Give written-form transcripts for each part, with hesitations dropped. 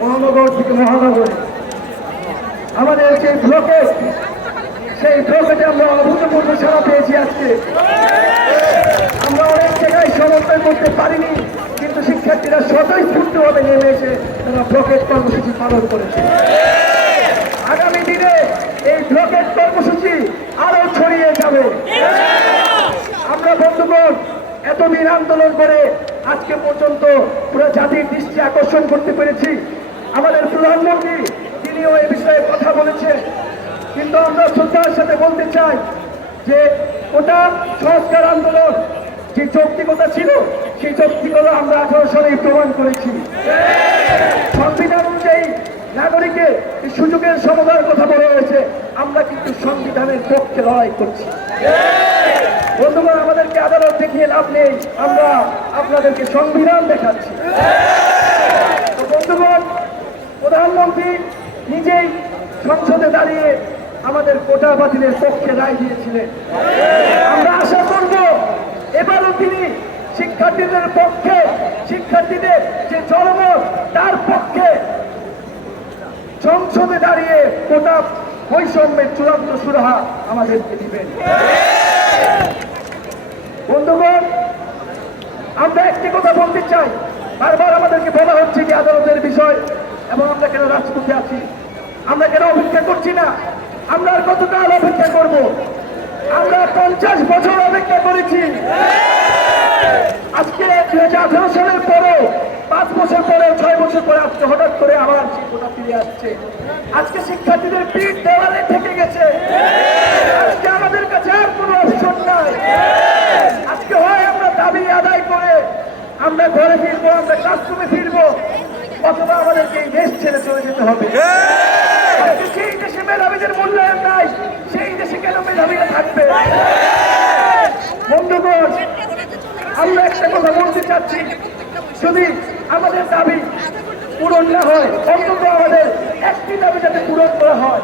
মহানগর থেকে মহানগরে আমাদের যে ব্লকেট, সেই ব্লকেটে আমরা অভূতপূর্ব সাড়া পেয়েছি। আজকে আমরা অনেক জায়গায় সমন্বয় করতে পারিনি, কিন্তু শিক্ষার্থীরা স্বতঃস্ফূর্তভাবে নেমে এসে তারা ব্লকেট কর্মসূচি পালন করেছে। আগামী দিনে এই ব্লকেট কর্মসূচি আরো ছড়িয়ে যাবে। আমরা বন্ধুগণ এতদিন আন্দোলন করে আজকে পর্যন্ত পুরো জাতির দৃষ্টি আকর্ষণ করতে পেরেছি। আমাদের প্রধানমন্ত্রী তিনিও এই বিষয়ে কথা বলেছেন, কিন্তু আমরা শ্রদ্ধার সাথে বলতে চাই যে ওটা সংস্কার আন্দোলন যে যৌক্তিকতা ছিল, সেই যৌক্তিকতা আমরা 18 সালেই প্রমাণ করেছি। সংবিধান অনুযায়ী নাগরিকের সুযোগের সমতার কথা বলা হয়েছে, আমরা কিন্তু সংবিধানের পক্ষে লড়াই করছি। বন্ধুগণ, আমাদেরকে আদালত দেখিয়ে লাভ নেই, আমরা আপনাদেরকে সংবিধান দেখাচ্ছি। তো বন্ধুগণ, প্রধানমন্ত্রী নিজেই সংসদে দাঁড়িয়ে আমাদের কোটা বাতিলের পক্ষে রায় দিয়েছিলেন। আমরা আশা করব এবারও তিনি শিক্ষার্থীদের পক্ষে, শিক্ষার্থীদের যে জনমত তার পক্ষে সংসদে দাঁড়িয়ে কোটা বৈষম্যের চূড়ান্ত সুরাহা আমাদেরকে দিবেন। বন্ধুগণ, আমরা একটি কথা বলতে চাই, বারবার আমাদেরকে বলা হচ্ছে যে আদালতের বিষয়, এবং আমরা কেন রাজপথে আছি, আমরা কেন অপেক্ষা করছি না। আমরা আর কতকাল অপেক্ষা করব? আমরা 50 বছর অপেক্ষা করেছি। আজকে 2018 সালের পরেও 5 বছর পরে, 6 বছর পরে আজকে হঠাৎ করে আবার সেই কোটা ফিরে আসছে। আজকে শিক্ষার্থীদের পিঠ দেওয়ালে থেকে গেছে। আজকে আমাদের কাছে আর কোনো অপশন নাই। আজকে হয় আমরা দাবি আদায় করে আমরা ঘরে ফিরবো, আমরা ক্লাসরুমে ফিরবো, অথবা আমাদেরকে এই দেশ ছেড়ে চলে যেতে হবে। সেই দেশে মেধাবীদের মূল্যায়ন নাই, সেই দেশে কেন মেধাবীরা থাকবে? বন্ধুগণ, আমরা একটা কথা বলতে চাচ্ছি, যদি আমাদের দাবি পূরণ না হয়, অন্তত আমাদের একটি দাবি যাতে পূরণ করা হয়,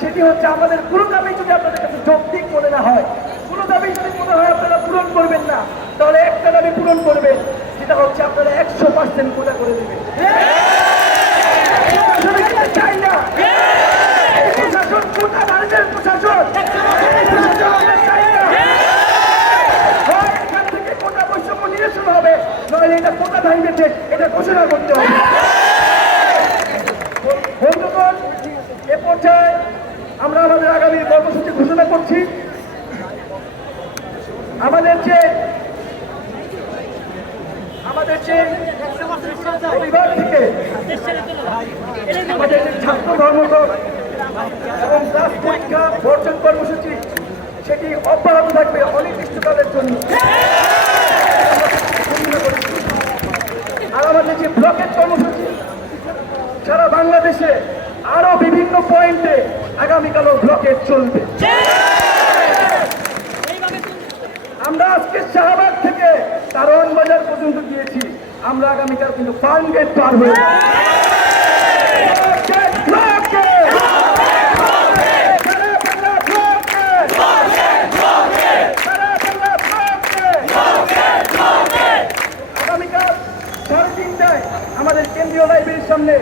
সেটি হচ্ছে আমাদের কোনো দাবি যদি আপনাদের কাছে যৌক্তিক মনে না হয়, কোনো দাবি যদি মনে হয় আপনারা পূরণ করবেন না, তাহলে একটা দাবি পূরণ করবেন, সেটা হচ্ছে আপনারা 100% কোটা করে দেবেন। চাই না প্রশাসন, কোটা ভারতের প্রশাসন, আমরা চাই না। এখান থেকে কোটা বৈষম্য নিরসন হবে, নইলে এটা কোটা ভাঙবে, এটা ঘোষণা করতে হবে। বন্ধুগণ, এ পর্যায়ে আমরা আমাদের আগামী কর্মসূচি ঘোষণা করছি। আমাদের যে পরিবার থেকে আমাদের যে ছাত্র ধর্মঘট এবং ক্লাস পরীক্ষা বর্জন কর্মসূচি, সেটি অব্যাহত থাকবে অনির্দিষ্টকালের জন্য। আর আমাদের যে ব্লকেট কর্মসূচি সারা বাংলাদেশে আরো বিভিন্ন পয়েন্টে আগামীকালও ব্লকেট চলবে। আমরা আজকে শাহবাগ থেকে কারওয়ান বাজার পর্যন্ত গিয়েছি, আমরা আগামীকাল কিন্তু ফার্ম গেট পার হয়ে আগামীকাল 3:30টায় আমাদের কেন্দ্রীয় লাইব্রেরির সামনে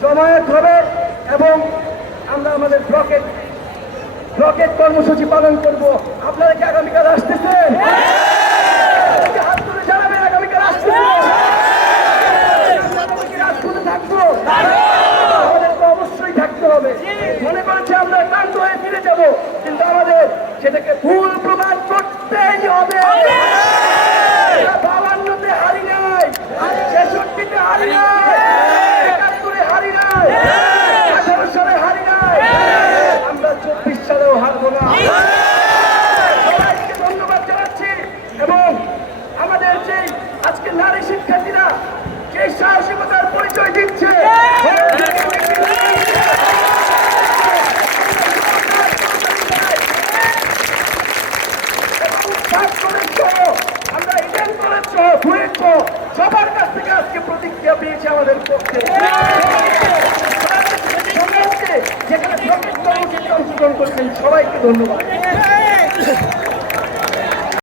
জমায়েত হবে এবং আমরা আমাদের ব্লকেট কর্মসূচি পালন করব। আপনারা কি আগামীকাল আসতেছেন? হাত তুলে জানাবেন আগামীকাল আসতেছেন। রাজপথে থাকবো, আমাদেরকে অবশ্যই থাকতে হবে। মনে করেছে আমরা ক্লান্ত হয়ে ফিরে যাব, কিন্তু আমাদের সেটাকে ভুল প্রমাণ করতেই হবে। 52তে হারি নাই, 66তে হারি নাই, 71-এ হারি নাই, 18 সালে হারি নাই, আমরা 24 সালেও হারবো না। সবাইকে ধন্যবাদ জানাচ্ছি। এবং আমাদের যে আজকে নারী শিক্ষার্থীরা যে সাহসিকতার পরিচয় দিচ্ছে, আমরা ইডেন কলেজ সহ বুয়েট সহ সবার কাছ থেকে আজকে প্রতিক্রিয়া পেয়েছে আমাদের পক্ষে। যেখানে অংশগ্রহণ করছেন সবাইকে ধন্যবাদ।